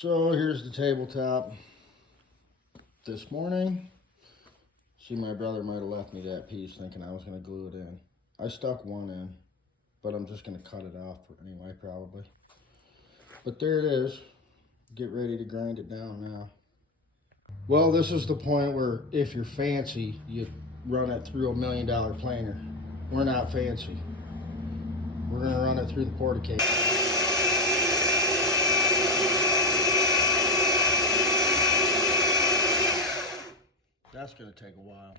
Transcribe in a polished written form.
So here's the tabletop this morning. See, my brother might have left me that piece thinking I was going to glue it in. I stuck one in, but I'm just going to cut it off anyway, probably. But there it is. Get ready to grind it down now. Well, this is the point where if you're fancy, you run it through $1 million planer. We're not fancy. We're going to run it through the Porta-Cake. That's going to take a while.